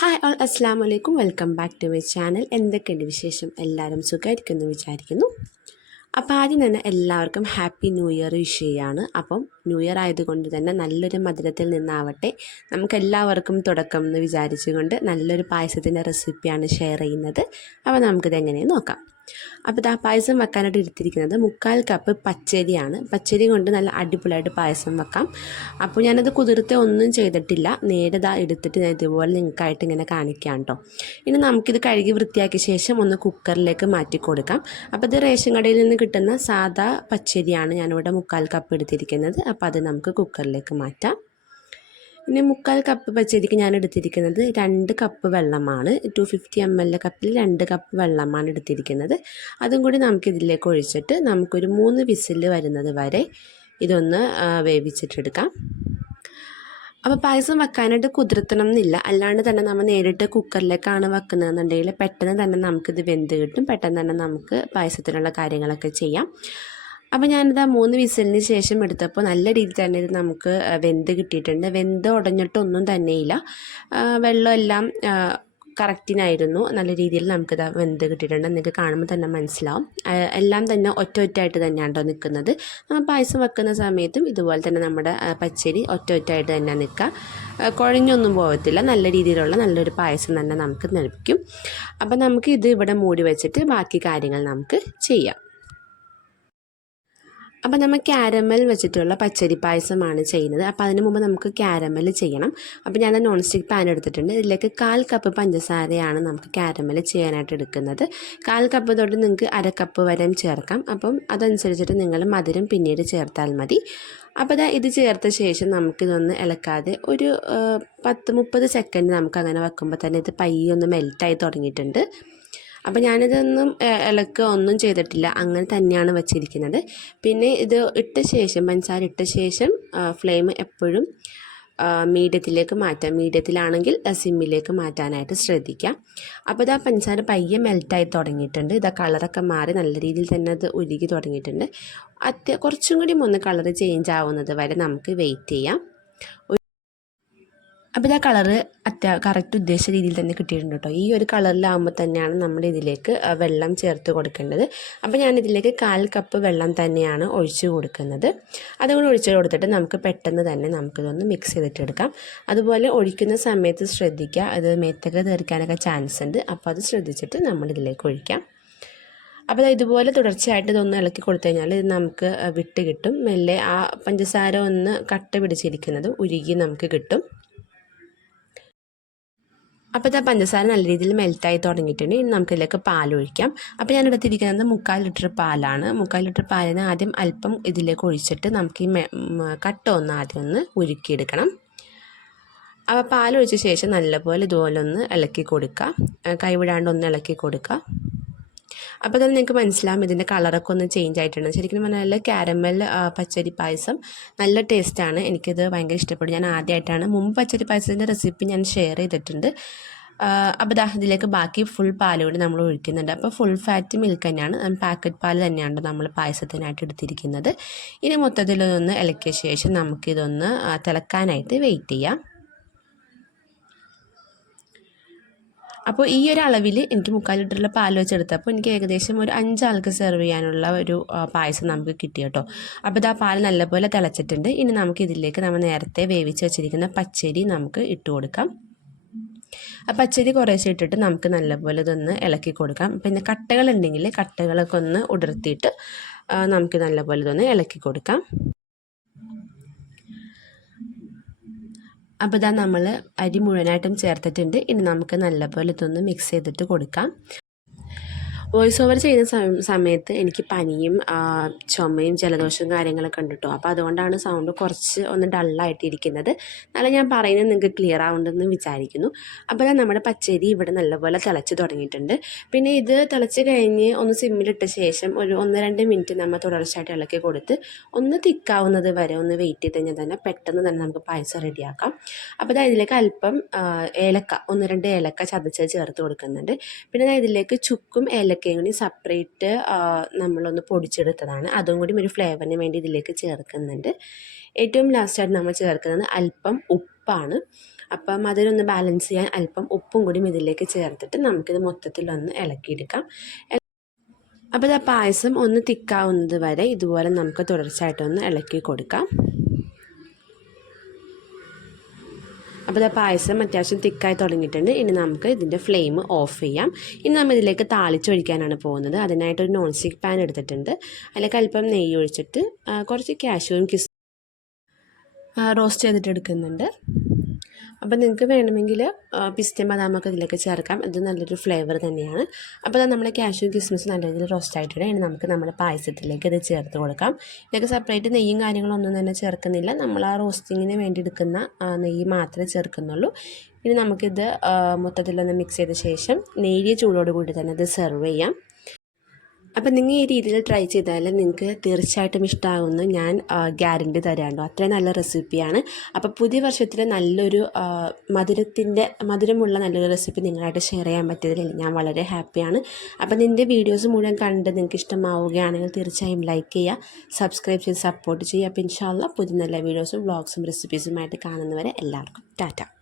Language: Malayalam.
ഹായ് ഓൾ അസ്സാം വലൈക്കും welcome back to my channel എന്തൊക്കെയുണ്ട് വിശേഷം? എല്ലാവരും സുഖമായിരിക്കുന്നു വിചാരിക്കുന്നു. അപ്പോൾ ആദ്യം തന്നെ എല്ലാവർക്കും ഹാപ്പി ന്യൂ ഇയർ വിഷ് ചെയ്യാണ് അപ്പം ന്യൂ ഇയർ ആയതുകൊണ്ട് തന്നെ നല്ലൊരു മധുരത്തിൽ നിന്നാവട്ടെ. നമുക്ക് എല്ലാവർക്കും തുടക്കം എന്ന് വിചാരിച്ചുകൊണ്ട് നല്ലൊരു പായസത്തിന്റെ റെസിപ്പിയാണ് ഷെയർ ചെയ്യുന്നത്. അപ്പോൾ നമുക്കിത് എങ്ങനെ നോക്കാം. അപ്പോൾ ഇതാ പായസം വെക്കാനായിട്ട് എടുത്തിരിക്കുന്നത് മുക്കാൽ കപ്പ് പച്ചരിയാണ്. പച്ചരി കൊണ്ട് നല്ല അടിപൊളിയായിട്ട് പായസം വെക്കാം. അപ്പോൾ ഞാനത് കുതിർത്ത് ഒന്നും ചെയ്തിട്ടില്ല. നേരെ ഇതാ എടുത്തിട്ട് ഞാൻ ഇതുപോലെ നിങ്ങൾക്കായിട്ട് ഇങ്ങനെ കാണിക്കാം കേട്ടോ ഇനി നമുക്കിത് കഴുകി വൃത്തിയാക്കിയ ശേഷം ഒന്ന് കുക്കറിലേക്ക് മാറ്റി കൊടുക്കാം. അപ്പോൾ ഇത് റേഷൻ കടയിൽ നിന്ന് കിട്ടുന്ന സാധാ പച്ചരിയാണ് ഞാനിവിടെ മുക്കാൽ കപ്പ് എടുത്തിരിക്കുന്നത്. അപ്പോൾ അത് നമുക്ക് കുക്കറിലേക്ക് മാറ്റാം. പിന്നെ മുക്കാൽ കപ്പ് പച്ചരിക്ക് ഞാൻ എടുത്തിരിക്കുന്നത് രണ്ട് കപ്പ് വെള്ളമാണ്. ടു ഫിഫ്റ്റി എം എൽ കപ്പിൽ രണ്ട് കപ്പ് വെള്ളമാണ് എടുത്തിരിക്കുന്നത്. അതും കൂടി നമുക്കിതിലേക്ക് ഒഴിച്ചിട്ട് നമുക്കൊരു മൂന്ന് വിസിൽ വരുന്നത് വരെ ഇതൊന്ന് വേവിച്ചിട്ടെടുക്കാം. അപ്പോൾ പായസം വെക്കാനായിട്ട് കുതിർത്തണം എന്നില്ല. അല്ലാണ്ട് തന്നെ നമ്മൾ നേരിട്ട് കുക്കറിലേക്കാണ് വെക്കുന്നതെന്നുണ്ടെങ്കിൽ പെട്ടെന്ന് തന്നെ നമുക്കിത് വെന്ത് കിട്ടും. പെട്ടെന്ന് തന്നെ നമുക്ക് പായസത്തിനുള്ള കാര്യങ്ങളൊക്കെ ചെയ്യാം. അപ്പോൾ ഞാനിത് ആ മൂന്ന് വിസിലിന് ശേഷം എടുത്തപ്പോൾ നല്ല രീതിയിൽ തന്നെ ഇത് നമുക്ക് വെന്ത് കിട്ടിയിട്ടുണ്ട്. വെന്ത് ഉടഞ്ഞിട്ടൊന്നും തന്നെയില്ല. വെള്ളമെല്ലാം കറക്റ്റിനായിരുന്നു. നല്ല രീതിയിൽ നമുക്കിത് വെന്ത് കിട്ടിയിട്ടുണ്ട്. നിങ്ങൾക്ക് കാണുമ്പോൾ തന്നെ മനസ്സിലാവും. എല്ലാം തന്നെ ഒറ്റ ഒറ്റയായിട്ട് തന്നെയാണ് കേട്ടോ നിൽക്കുന്നത്. നമ്മൾ പായസം വെക്കുന്ന സമയത്തും ഇതുപോലെ തന്നെ നമ്മുടെ പച്ചരി ഒറ്റ ഒറ്റയായിട്ട് തന്നെ നിൽക്കുക കുഴഞ്ഞൊന്നും പോകത്തില്ല. നല്ല രീതിയിലുള്ള നല്ലൊരു പായസം തന്നെ നമുക്ക് ലഭിക്കും. അപ്പം നമുക്ക് ഇത് ഇവിടെ മൂടി വെച്ചിട്ട് ബാക്കി കാര്യങ്ങൾ നമുക്ക് ചെയ്യാം. അപ്പോൾ നമ്മൾ ക്യാരമൽ വെച്ചിട്ടുള്ള പച്ചരി പായസമാണ് ചെയ്യുന്നത്. അപ്പോൾ അതിന് മുമ്പ് നമുക്ക് ക്യാരമൽ ചെയ്യണം. അപ്പോൾ ഞാൻ നോൺ സ്റ്റിക്ക് പാൻ എടുത്തിട്ടുണ്ട്. ഇതിലേക്ക് കാൽ കപ്പ് പഞ്ചസാരയാണ് നമുക്ക് ക്യാരമൽ ചെയ്യാനായിട്ട് എടുക്കുന്നത്. കാൽ കപ്പ് തൊട്ട് നിങ്ങൾക്ക് അര കപ്പ് വരെ ചേർക്കാം. അപ്പം അതനുസരിച്ചിട്ട് നിങ്ങൾ മധുരം പിന്നീട് ചേർത്താൽ മതി. അപ്പോൾ ഇതാ ചേർത്ത ശേഷം നമുക്കിതൊന്ന് ഇളക്കാതെ ഒരു പത്ത് മുപ്പത് സെക്കൻഡ് നമുക്ക് അങ്ങനെ വെക്കുമ്പോൾ തന്നെ ഇത് പയ്യൊന്ന് മെൽറ്റായി തുടങ്ങിയിട്ടുണ്ട്. അപ്പോൾ ഞാനിതൊന്നും ഇളക്കുക ഒന്നും ചെയ്തിട്ടില്ല. അങ്ങനെ തന്നെയാണ് വെച്ചിരിക്കുന്നത്. പിന്നെ ഇത് ഇട്ട ശേഷം പഞ്ചസാര ഇട്ട ശേഷം ഫ്ലെയിം എപ്പോഴും മീഡിയത്തിലേക്ക് മാറ്റാം. മീഡിയത്തിലാണെങ്കിൽ സിമ്മിലേക്ക് മാറ്റാനായിട്ട് ശ്രദ്ധിക്കാം. അപ്പോൾ ഇതാ പഞ്ചസാര പയ്യെ മെൽറ്റായി തുടങ്ങിയിട്ടുണ്ട്. ഇതാ കളറൊക്കെ മാറി നല്ല രീതിയിൽ തന്നെ അത് ഉരുകി തുടങ്ങിയിട്ടുണ്ട്. അത്യ കുറച്ചും കൂടി ഒന്ന് കളർ ചേഞ്ച് ആവുന്നത് വരെ നമുക്ക് വെയിറ്റ് ചെയ്യാം. അപ്പോൾ ഇതാ കളറ് അത്യാ കറക്റ്റ് ഉദ്ദേശിച്ച രീതിയിൽ തന്നെ കിട്ടിയിട്ടുണ്ട് കേട്ടോ. ഈ ഒരു കളറിലാകുമ്പോൾ തന്നെയാണ് നമ്മൾ ഇതിലേക്ക് വെള്ളം ചേർത്ത് കൊടുക്കേണ്ടത്. അപ്പോൾ ഞാൻ ഇതിലേക്ക് കാൽ കപ്പ് വെള്ളം തന്നെയാണ് ഒഴിച്ച് കൊടുക്കുന്നത്. അതുകൊണ്ട് ഒഴിച്ച് കൊടുത്തിട്ട് നമുക്ക് പെട്ടെന്ന് തന്നെ നമുക്കിതൊന്ന് മിക്സ് ചെയ്തിട്ട് എടുക്കാം അതുപോലെ ഒഴിക്കുന്ന സമയത്ത് ശ്രദ്ധിക്കുക. അത് മെത്തക തീർക്കാനൊക്കെ ചാൻസ് ഉണ്ട്. അപ്പോൾ അത് ശ്രദ്ധിച്ചിട്ട് നമ്മളിതിലേക്ക് ഒഴിക്കാം. അപ്പോൾ ഇതുപോലെ തുടർച്ചയായിട്ട് ഇതൊന്ന് ഇളക്കി കൊടുത്തു കഴിഞ്ഞാൽ ഇത് നമുക്ക് വിട്ട് കിട്ടും. മെല്ലെ ആ പഞ്ചസാര ഒന്ന് കട്ട പിടിച്ചിരിക്കുന്നത് ഉരുകി നമുക്ക് കിട്ടും. അപ്പോൾ ഇതാ പഞ്ചസാര നല്ല രീതിയിൽ മെൽറ്റായി തുടങ്ങിയിട്ടുണ്ട്. ഇനി നമുക്കിതിലേക്ക് പാലൊഴിക്കാം. അപ്പോൾ ഞാൻ എടുത്തിരിക്കുന്നത് മുക്കാൽ ലിറ്റർ പാലാണ്. മുക്കാൽ ലിറ്റർ പാലിന് ആദ്യം അല്പം ഇതിലേക്ക് ഒഴിച്ചിട്ട് നമുക്ക് ഈ കട്ട ഒന്ന് ആദ്യം ഒന്ന് ഉരുക്കിയെടുക്കണം. അപ്പോൾ പാലൊഴിച്ച ശേഷം നല്ലപോലെ ഇതുപോലെ ഒന്ന് ഇളക്കി കൊടുക്കുക കൈവിടാണ്ട് ഒന്ന് ഇളക്കി കൊടുക്കുക അപ്പോൾ തന്നെ നിങ്ങൾക്ക് മനസ്സിലാവും. ഇതിന്റെ കളറൊക്കെ ഒന്ന് ചേഞ്ച് ആയിട്ടുണ്ട്. ശരിക്കും പറഞ്ഞാൽ കാരമൽ പച്ചരി പായസം. നല്ല ടേസ്റ്റാണ് എനിക്കിത് ഭയങ്കര ഇഷ്ടപ്പെടും ഞാൻ ആദ്യമായിട്ടാണ് മുമ്പ് പച്ചരി പായസത്തിന്റെ റെസിപ്പി ഞാൻ ഷെയർ ചെയ്തിട്ടുണ്ട്. അപ്പോൾ ഇതിലേക്ക് ബാക്കി ഫുൾ പാൽ കൂടി നമ്മൾ ഒഴിക്കുന്നുണ്ട്. അപ്പോൾ ഫുൾ ഫാറ്റ് മിൽക്ക് തന്നെയാണ്. പാക്കറ്റ് പാൽ തന്നെയാണ് നമ്മൾ പായസത്തിനായിട്ട് എടുത്തിരിക്കുന്നത്. ഇനി മൊത്തത്തിലൊന്ന് ഇളക്കിയ ശേഷം നമുക്കിതൊന്ന് തിളക്കാനായിട്ട് വെയിറ്റ് ചെയ്യാം. അപ്പോൾ ഈ ഒരു അളവിൽ എനിക്ക് മുക്കാൽ ലിറ്ററിൽ പാൽ വെച്ചെടുത്തപ്പോൾ എനിക്ക് ഏകദേശം ഒരു അഞ്ചാൾക്ക് സെർവ് ചെയ്യാനുള്ള ഒരു പായസം നമുക്ക് കിട്ടി കേട്ടോ. അപ്പോൾ ഇതാ പാൽ നല്ലപോലെ തിളച്ചിട്ടുണ്ട്. ഇനി നമുക്ക് ഇതിലേക്ക് നമ്മൾ നേരത്തെ വേവിച്ച് വെച്ചിരിക്കുന്ന പച്ചരി നമുക്ക് ഇട്ട് കൊടുക്കാം. ആ പച്ചരി കുറേശ്ശെ ഇട്ടിട്ട് നമുക്ക് നല്ലപോലെ ഇതൊന്ന് ഇളക്കി കൊടുക്കാം. പിന്നെ കട്ടകളുണ്ടെങ്കിൽ കട്ടകളൊക്കെ ഒന്ന് ഉടർത്തിയിട്ട് നമുക്ക് നല്ലപോലെ ഇതൊന്ന് ഇളക്കി കൊടുക്കാം. അപ്പോൾ ഇതാ നമ്മൾ അരി മുഴുവനായിട്ടും ചേർത്തിട്ടുണ്ട്. ഇനി നമുക്ക് നല്ലപോലെ ഇതൊന്ന് മിക്സ് ചെയ്തിട്ട് കൊടുക്കാം. വോയിസ് ഓവർ ചെയ്യുന്ന സമയത്ത് എനിക്ക് പനിയും ചുമയും ജലദോഷവും കാര്യങ്ങളൊക്കെ ഉണ്ട് അപ്പോൾ അതുകൊണ്ടാണ് സൗണ്ട് കുറച്ച് ഒന്ന് ഡള്ളായിട്ടിരിക്കുന്നത് എന്നാലും ഞാൻ പറയുന്നത് നിങ്ങൾക്ക് ക്ലിയർ ആവുന്നുണ്ടെന്ന് വിചാരിക്കുന്നു. അപ്പോൾ നമ്മുടെ പച്ചരി ഇവിടെ നല്ലപോലെ തിളച്ച് തുടങ്ങിയിട്ടുണ്ട്. പിന്നെ ഇത് തിളച്ച് കഴിഞ്ഞ് ഒന്ന് സിമ്മിലിട്ട ശേഷം ഒരു ഒന്ന് രണ്ട് മിനിറ്റ് നമ്മൾ തുടർച്ചയായിട്ട് ഇളക്കി കൊടുത്ത് ഒന്ന് തിക്കാവുന്നത് വരെ ഒന്ന് വെയിറ്റ് ചെയ്ത് കഴിഞ്ഞാൽ തന്നെ പെട്ടെന്ന് തന്നെ നമുക്ക് പായസം റെഡിയാക്കാം അപ്പോൾ ഇതാ ഇതിലേക്ക് അല്പം ഏലക്ക ഒന്ന് രണ്ട് ഏലക്ക ചതച്ച് ചേർത്ത് കൊടുക്കുന്നുണ്ട്. പിന്നെ ഇതിലേക്ക് ചുക്കും ഏലക്ക ഏലക്കയും കൂടി സെപ്പറേറ്റ് നമ്മളൊന്ന് പൊടിച്ചെടുത്തതാണ്. അതും കൂടി ഒരു ഫ്ലേവറിന് വേണ്ടി ഇതിലേക്ക് ചേർക്കുന്നുണ്ട്. ഏറ്റവും ലാസ്റ്റായിട്ട് നമ്മൾ ചേർക്കുന്നത് അല്പം ഉപ്പാണ്. അപ്പം അതിനൊന്ന് ബാലൻസ് ചെയ്യാൻ അല്പം ഉപ്പും കൂടി ഇതിലേക്ക് ചേർത്തിട്ട് നമുക്കിത് മൊത്തത്തിലൊന്ന് ഇളക്കിയെടുക്കാം. അപ്പോൾ ആ പായസം ഒന്ന് തിക്കാവുന്നത് വരെ ഇതുപോലെ നമുക്ക് തുടർച്ചയായിട്ടൊന്ന് ഇളക്കി കൊടുക്കാം. അപ്പോൾ ഇതാ പായസം അത്യാവശ്യം തിക്കായി തുടങ്ങിയിട്ടുണ്ട്. ഇനി നമുക്ക് ഇതിന്റെ ഫ്ലെയിം ഓഫ് ചെയ്യാം. ഇനി നമ്മൾ ഇതിലേക്ക് താളിച്ചൊഴിക്കാനാണ് പോകുന്നത്. അതിനായിട്ടൊരു നോൺ സ്റ്റിക്ക് പാൻ എടുത്തിട്ടുണ്ട്. അതിലേക്ക് അല്പം നെയ്യ് ഒഴിച്ചിട്ട് കുറച്ച് കാഷ്യൂവും കിസ് റോസ്റ്റ് ചെയ്തിട്ട് എടുക്കുന്നുണ്ട്. അപ്പോൾ നിങ്ങൾക്ക് വേണമെങ്കിൽ പിസ്ത ബദാമൊക്കെ ഇതിലേക്ക് ചേർക്കാം. ഇത് നല്ലൊരു ഫ്ലേവർ തന്നെയാണ്. അപ്പോൾ നമ്മുടെ കാഷ്യൂ കിസ്മിസ് നല്ല രീതിയിൽ റോസ്റ്റ് ആയിട്ടുണ്ട് ഇനി നമുക്ക് നമ്മുടെ പായസത്തിലേക്ക് ഇത് ചേർത്ത് കൊടുക്കാം. ഇതൊക്കെ സെപ്പറേറ്റ് നെയ്യും കാര്യങ്ങളൊന്നും തന്നെ ചേർക്കുന്നില്ല. നമ്മൾ ആ റോസ്റ്റിങ്ങിന് വേണ്ടി എടുക്കുന്ന നെയ്യ് മാത്രമേ ചേർക്കുന്നുള്ളൂ. ഇനി നമുക്കിത് മൊത്തത്തിലൊന്ന് മിക്സ് ചെയ്ത ശേഷം നേരിയ ചൂടോട് കൂടി തന്നെ ഇത് സെർവ് ചെയ്യാം. അപ്പം നിങ്ങൾ ഈ രീതിയിൽ ട്രൈ ചെയ്താൽ നിങ്ങൾക്ക് തീർച്ചയായിട്ടും ഇഷ്ടമാകുമെന്ന് ഞാൻ ഗ്യാരണ്ടി തരാണ്ടോ അത്രയും നല്ല റെസിപ്പിയാണ് അപ്പോൾ പുതിയ വർഷത്തിൽ നല്ലൊരു മധുരത്തിന്റെ മധുരമുള്ള നല്ലൊരു റെസിപ്പി നിങ്ങളായിട്ട് ഷെയർ ചെയ്യാൻ പറ്റിയതിൽ ഞാൻ വളരെ ഹാപ്പിയാണ് അപ്പം നിന്റെ വീഡിയോസ് മുഴുവൻ കണ്ട് നിങ്ങൾക്ക് ഇഷ്ടമാവുകയാണെങ്കിൽ തീർച്ചയായും ലൈക്ക് ചെയ്യുക സബ്സ്ക്രൈബ് ചെയ്ത് സപ്പോർട്ട് ചെയ്യുക. അപ്പോൾ ഇൻഷാല്ല പുതിയ നല്ല വീഡിയോസും വ്ളോഗ്സും റെസിപ്പീസുമായിട്ട് കാണുന്നവരെ എല്ലാവർക്കും. ടാറ്റ.